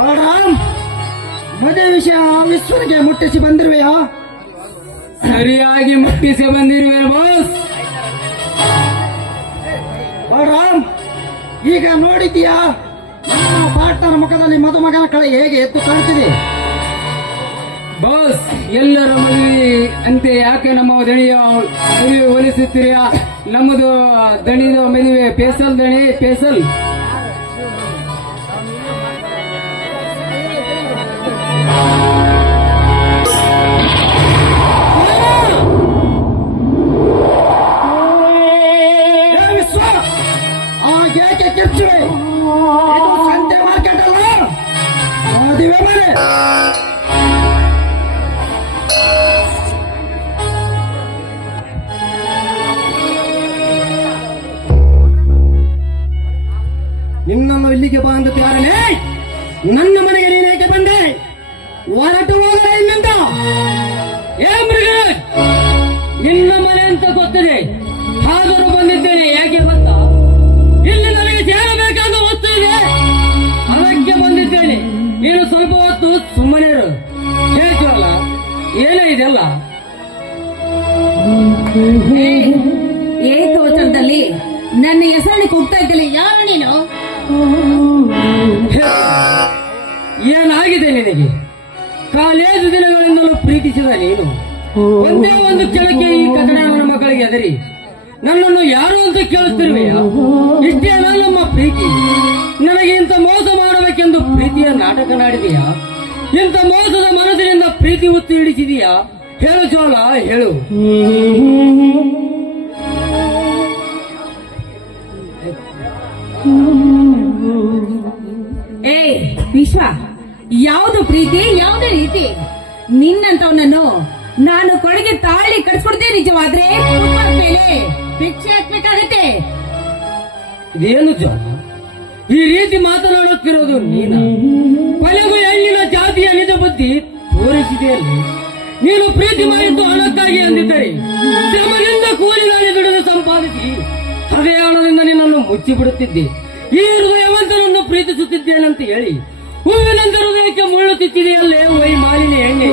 ಬಲರಾಮ್ ಮದುವೆ ವಿಷಯ ವಿಶ್ವನಿಗೆ ಮುಟ್ಟಿಸಿ ಬಂದಿರುವೆಯಾ? ಸರಿಯಾಗಿ ಮುಟ್ಟಿಸಿ ಬಂದಿರುವೆ ಬಾಸ್. ಬಲರಾಮ್ ಈಗ ನೋಡಿದ್ಯಾ ನಮ್ಮ ಪಾರ್ಟ್ನರ್ ಮುಖದಲ್ಲಿ ಮದುಮಗನ ಕಳೆ ಹೇಗೆ ಎದ್ದು ಕಾಣ್ತಿದೆ? ಬಾಸ್ ಎಲ್ಲರ ಮದುವೆ ಅಂತೆ ಯಾಕೆ ನಮ್ಮ ದಣಿಯ ಮದುವೆ ಹೋಲಿಸುತ್ತೀರ? ನಮ್ಮದು ದಣಿದ ಮದುವೆ ಪೇಸಲ್ ದಣಿ ಪೇಸಲ್. ನಿನ್ನನ್ನು ಇಲ್ಲಿಗೆ ಬಾ ಅಂದ ನನ್ನ ಮನೆಗೆ ನೀನೇಕೆ ಬಂದೆ? ಹೊರಟು ಹೋಗಲೇ ಇಲ್ಲಿಂದ ಏ ಮೃಗ ನಿನ್ನ ಮನೆ ಅಂತ ಗೊತ್ತಿದೆ. ಆದರೂ ಬಂದಿದ್ದೇನೆ ಯಾಕೆ ಗೊತ್ತಾ? ಇಲ್ಲಿ ನನಗೆ ಸೇರಬೇಕಾದ ವಸ್ತು ಇದೆ. ಅದಕ್ಕೆ ಬಂದಿದ್ದೇನೆ. ನೀನು ಸ್ವಲ್ಪ ಹೊತ್ತು ಸುಮ್ಮನೆ ಇರು. ಹೇಳ್ತೀವಲ್ಲ? ಏನೇ ಇದೆಲ್ಲ? ಏಕವಚನದಲ್ಲಿ ನನ್ನ ಹೆಸರನ್ನು ಕೂಗ್ತಾ ಇದ್ದಲ್ಲಿ ಯಾರು ನೀನು? ಏನಾಗಿದೆ ನಿನಗೆ? ಕಾಲೇಜು ದಿನಗಳಿಂದಲೂ ಪ್ರೀತಿಸಿದ ನೀನು. ಒಂದೇ ಒಂದು ಕ್ಷಣಕ್ಕೆ ಈ ಕನ್ನಡ ಮಕ್ಕಳಿಗೆ ಅದರಿ ನನ್ನನ್ನು ಯಾರು ಅಂತ ಕೇಳುತ್ತಿರುವೆಯ ಇಷ್ಟೇ ಅಲ್ಲ ನಮ್ಮ ಪ್ರೀತಿ. ನನಗೆ ಇಂಥ ಮೋಸ ಮಾಡಬೇಕೆಂದು ಪ್ರೀತಿಯ ನಾಟಕ ನಾಡಿದೆಯಾ? ಇಂಥ ಮೋಸದ ಮನಸ್ಸಿನಿಂದ ಪ್ರೀತಿ ಒತ್ತು ಹಿಡಿಸಿದೀಯಾ? ಹೇಳು ಚೋಳ ಹೇಳು. ಏ ವಿಶ್ವ. ಯಾವುದು ಪ್ರೀತಿ, ಯಾವುದೇ ರೀತಿ. ನಿನ್ನಂತವನನ್ನು ನಾನು ಕೊಡಗೆ ತಾಳಿ ಕಟ್ಸ್ಕೊಡ್ತೇ ನಿಜವಾದ್ರೆ ಭಿಕ್ಷೆ ಹಾಕ್ಬೇಕಾಗತ್ತೆ. ಇದೇನು ಜಾತ? ಈ ರೀತಿ ಮಾತನಾಡುತ್ತಿರೋದು ನೀನು? ಕೊನೆಗೂ ಹೆಣ್ಣಿನ ಜಾತಿಯ ನಿಜ ಬುದ್ಧಿ ತೋರಿಸಿದೆಯಲ್ಲಿ ನೀನು ಪ್ರೀತಿ ಮಾಡಿದ್ದು ಹಣಕ್ಕಾಗಿ ಅಂದಿದ್ದರೆ ಶ್ರಮದಿಂದ ಕೂಲಿ ನಾಳೆ ದುಡಿದು ಸಂಪಾದಿಸಿ ಹಣದಿಂದ ನಿನ್ನನ್ನು ಮುಚ್ಚಿ ಬಿಡುತ್ತಿದ್ದೆ ಈ ಹೃದಯವಂತನನ್ನು ಪ್ರೀತಿಸುತ್ತಿದ್ದೇನಂತ ಹೇಳಿ ಹೂವಿನಂತ ಹೃದಯಕ್ಕೆ ಮುಳ್ಳು ತಿತ್ತಿದೆಯಲ್ಲೇ ವೈ ಮಾಲಿನ ಹೆಣ್ಣೆ.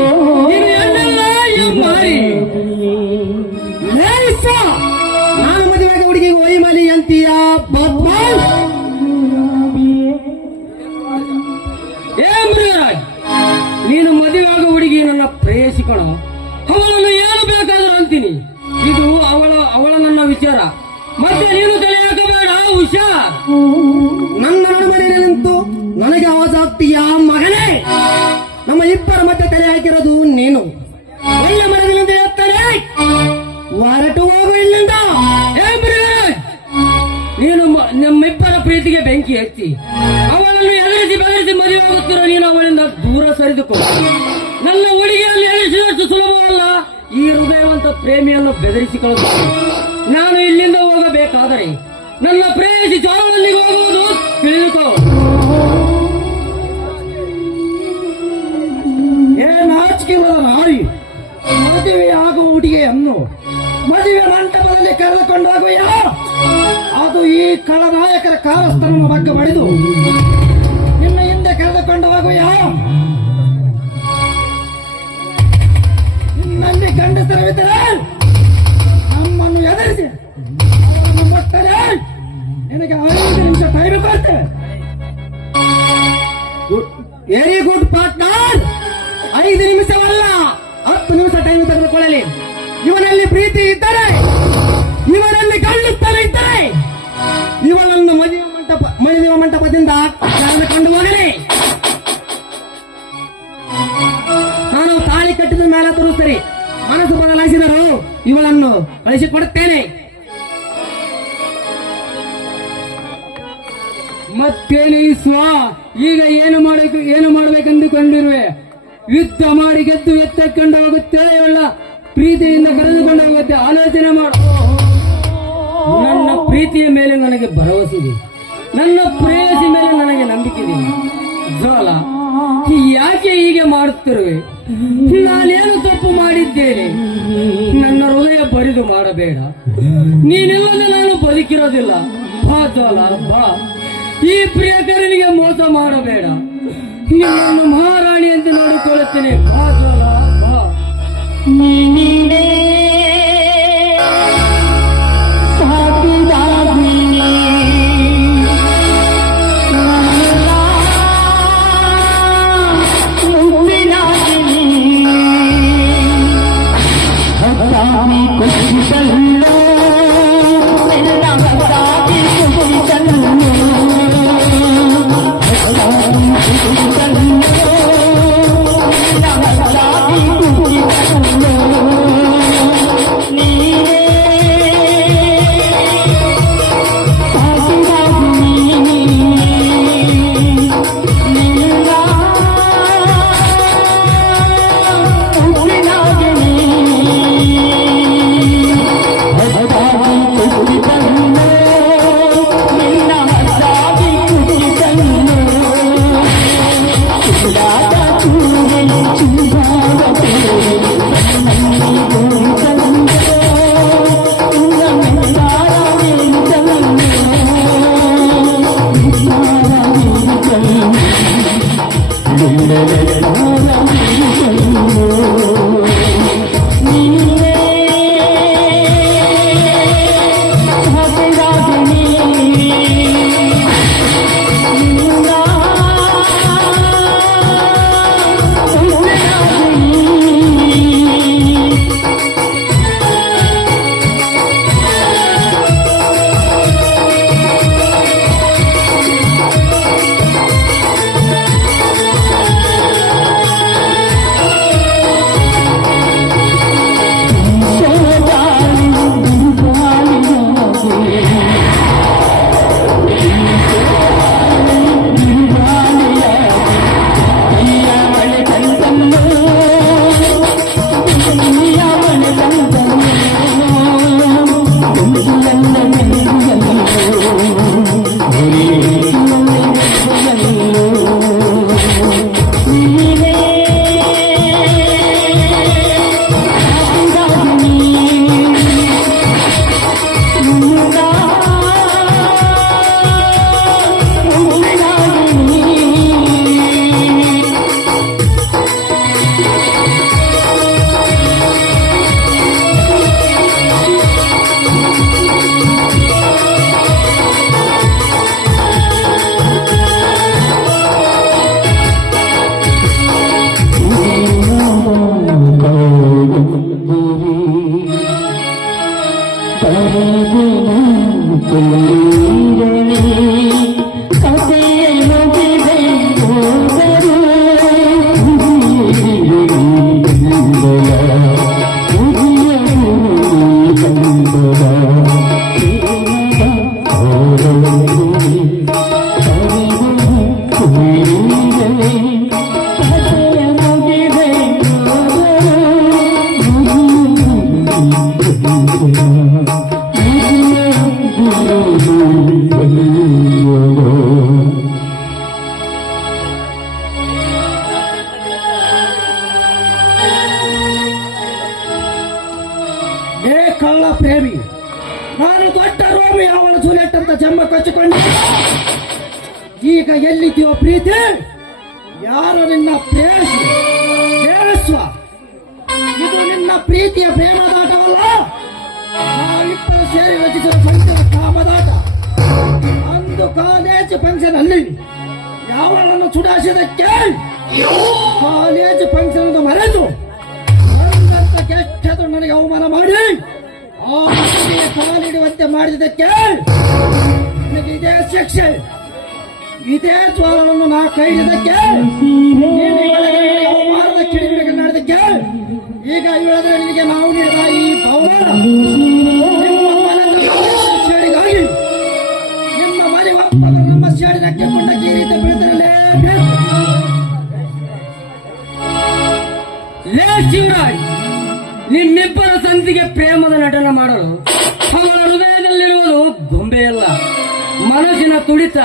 ನೀನು ಮದುವೆಗೆ ಹುಡುಗಿಗೆ ಒಯ್ಮಲಿ ಅಂತೀಯ? ಬದ್ಮಾಶ್. ಏ ಮೃಗರಾಜ್ ನೀನು ಮದುವೆ ಆಗೋ ಹುಡುಗಿ ನನ್ನ ಪ್ರೇಯಸಿಕಣ ಅವಳನ್ನು ಏನು ಬೇಕಾದರೂ ಅಂತೀನಿ. ಇದು ಅವಳ ಅವಳ ನನ್ನ ವಿಚಾರ. ಮತ್ತೆ ನೀನು ತಲೆ ಹುಷಾರ್? ನನ್ನ ನಡುಮನೆಯಲ್ಲಿ ನಿಂತು ನನಗೆ ಆವಾಜ ಆಗ್ತೀಯ ಮಗನೇ? ನಮ್ಮ ಇಬ್ಬರ ಮಧ್ಯೆ ತಲೆ ಹಾಕಿರೋದು ನೀನು. ಒಳ್ಳೆ ಮರದಿಂದ ಹೇಳ್ತಾರೆ ಹೊರಟು ಹೋಗು ಇಲ್ಲಿಂದ. ಏ ಮೃಗರಾಜ್ ನೀನು ಮ- ನಮ್ಮಿಬ್ಬರ ಪ್ರೀತಿಗೆ ಬೆಂಕಿ ಹಚ್ಚಿ ಅವಳನ್ನು ಎದುರಿಸಿ ಬೆದರಿಸಿ ಮದುವೆ ಆಗುತ್ತಿರೋ ನೀನು ಅವಳಿಂದ ದೂರ ಸರಿದುಕೋ. ನನ್ನ ಹುಡುಗಿಯಲ್ಲಿ ಎದುರಿಸಿದಷ್ಟು ಸುಲಭವಲ್ಲ. ಈ ಹೃದಯವಂತ ಪ್ರೇಮಿಯನ್ನು ಬೆದರಿಸಿ ಕಳಿಸುತ್ತೆ ನಾನು ಇಲ್ಲಿಂದ ಹೋಗಬೇಕಾದರೆ ನನ್ನ ಪ್ರೇಯಸಿ ಜ್ವರದಲ್ಲಿಗೆ ಹೋಗುವುದು ತಿಳಿದುಕೋ. ಏ ನಾಚಿಕೆಗಳ ನಾಯಿ, ಮದುವೆ ಆಗುವ ಹುಡುಗಿಯನ್ನು ಮದುವೆ ಮಂಟಪದಲ್ಲಿ ಯಾ ಅದು ಈ ಕಳನಾಯಕರ ಕಾಲಸ್ಥರನ್ನು ಬಗ್ಗೆ ಬಡಿದು ಇವನಲ್ಲಿ ಪ್ರೀತಿ ಇದ್ದರೆ ಇವನಲ್ಲಿ ಕಳ್ಳುತ್ತಲೇ ಇದ್ದರೆ, ಇವನನ್ನು ಮದುವೆ ಮಂಟಪ, ಮದುವೆ ಮಂಟಪದಿಂದ ಕರೆದುಕೊಂಡು ಹೋಗಲಿ. ನಾನು ತಾಳಿ ಕಟ್ಟಿದ ಮೇಲೆ ತೋರಿಸ್ತಾರೆ ಮನಸ್ಸು ಬದಲಾಯಿಸಿದರು ಇವಳನ್ನು ಕಳಿಸಿಕೊಡುತ್ತೇನೆ. ಮತ್ತೇನು ಸ್ವ? ಈಗ ಏನು ಮಾಡಬೇಕು, ಏನು ಮಾಡಬೇಕೆಂದುಕೊಂಡಿರುವೆ? ಯುದ್ಧ ಮಾಡಿ ಗೆದ್ದು ಎತ್ತಕೊಂಡು ಹೋಗುತ್ತೇಳೆ ಇವಳ ಪ್ರೀತಿಯಿಂದ ಕರೆದುಕೊಂಡು ಹೋಗುತ್ತೆ ಆಲೋಚನೆ ಮಾಡು. ನನ್ನ ಪ್ರೀತಿಯ ಮೇಲೆ ನನಗೆ ಭರವಸೆ ಇದೆ. ನನ್ನ ಪ್ರೇಯಸಿ ಮೇಲೆ ನನಗೆ ನಂಬಿಕೆ ಇದೆ. ಜೋಲ ಯಾಕೆ ಹೀಗೆ ಮಾಡುತ್ತಿರುವೆ? ನಾನೇನು ತಪ್ಪು ಮಾಡಿದ್ದೇನೆ? ನನ್ನ ಹೃದಯ ಬರಿದು ಮಾಡಬೇಡ. ನೀನಿಲ್ಲದೆ ನಾನು ಬದುಕಿರೋದಿಲ್ಲ. ಬಾ ಜೋಲ ಬಾ. ಈ ಪ್ರಿಯಕರನಿಗೆ ಮೋಸ ಮಾಡಬೇಡ. ನೀ ಮಹಾರಾಣಿ ಅಂತ ನೋಡಿಕೊಳ್ಳುತ್ತೇನೆ. ಬಾ ನೀನೇ Mm-hmm. ಕಳ್ಳ ಪ್ರೇಮಿ, ನಾನು ದೊಡ್ಡ ರೋಮಿ, ಅವಳ ಜೂಲಿಯಟ್ ಅಂತ ಜನ್ಮ ಕಚ್ಚಿಕೊಂಡೆ ಈಗ ಎಲ್ಲಿದ್ದೀಯೋ ಪ್ರೀತಿ? ಯಾರು ನಿನ್ನ ಪ್ರೇಯಸಿ ಪ್ರೇಯಸ್ವ ಇದು ನಿನ್ನ ಪ್ರೀತಿಯ ಪ್ರೇಮದಾಟವಲ್ಲ? ನಾವಿಬ್ಬರು ಸೇರಿ ರಚಿಸಿದ ಕಾಮದಾಟ ಅಂದು ಕಾಲೇಜ್ ಫಂಕ್ಷನ್ ಅಲ್ಲಿ ಯಾವಳನ್ನು ಚುಡಾಯಿಸಿದಕ್ಕೆ ಕಾಲೇಜ್ ಫಂಕ್ಷನ್ ಮರೆತು ಕೆಟ್ಟದು ನನಗೆ ಅವಮಾನ ಮಾಡಿ. ಆ ಕಾಲಿಡುವಂತೆ ಮಾಡಿದಕ್ಕೆ ನನಗೆ ಇದೇ ಶಿಕ್ಷೆ. ಇದೇ ಜ್ವಾಲವನ್ನು ನಾ ಕೈದಕ್ಕೆ ಅವಮಾನದ ಕಿಡಿಬಿಡಿಗೆ ನಡೆದಕ್ಕೆ ಈಗ ಹೇಳಿದ್ರೆ ನಿನಗೆ ನಾವು ನೀಡಿದ ಈ ಭವನ ಒಪ್ಪಂದ ನಮ್ಮ ನಿಮ್ಮಿಬ್ಬರ ಸಂತಿಗೆ ಪ್ರೇಮದ ನಟನ ಮಾಡಲು ಅವಳ ಹೃದಯದಲ್ಲಿರುವುದು ಗೊಂಬೆಯಲ್ಲ ಮನಸ್ಸಿನ ತುಡಿತ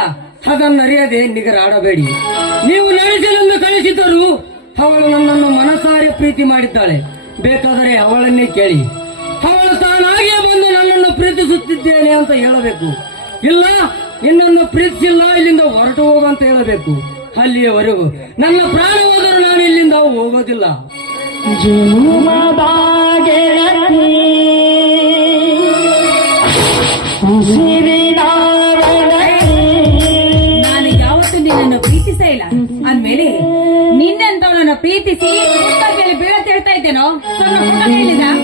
ಅದನ್ನರಿಯದೆ ನಿಗರಾಡಬೇಡಿ. ನೀವು ನಡೆಸಲೆಂದು ಕಳಿಸಿದ್ದರು ಅವಳು ನನ್ನನ್ನು ಮನಸಾರೆ ಪ್ರೀತಿ ಮಾಡಿದ್ದಾಳೆ. ಬೇಕಾದರೆ ಅವಳನ್ನೇ ಕೇಳಿ. ಅವಳು ತಾನಾಗಿಯೇ ಬಂದು ನನ್ನನ್ನು ಪ್ರೀತಿಸುತ್ತಿದ್ದೇನೆ ಅಂತ ಹೇಳಬೇಕು. ಇಲ್ಲ ನಿನ್ನನ್ನು ಪ್ರೀತಿಸಿಲ್ಲ ಇಲ್ಲಿಂದ ಹೊರಟು ಹೋಗು ಅಂತ ಹೇಳಬೇಕು. ಅಲ್ಲಿಯವರೆಗೂ ನನ್ನ ಪ್ರಾಣ ಹೋದರೂ ನಾನು ಇಲ್ಲಿಂದ ಹೋಗೋದಿಲ್ಲ. ನಾನು ಯಾವತ್ತೂ ನಿನ್ನನ್ನು ಪ್ರೀತಿಸೇ ಇಲ್ಲ. ಅಂದ್ಮೇಲೆ, ನಿನ್ನಂತವನನ್ನು ಪ್ರೀತಿಸಿ ಬೀಳತ್ ಹೇಳ್ತಾ ಇದ್ದೇನೋ? ಹೇಳಿದ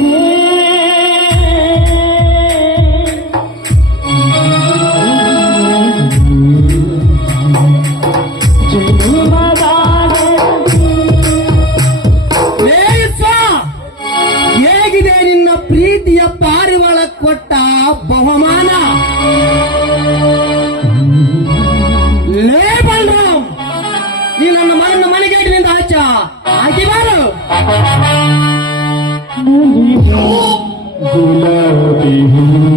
গুলাবিহীন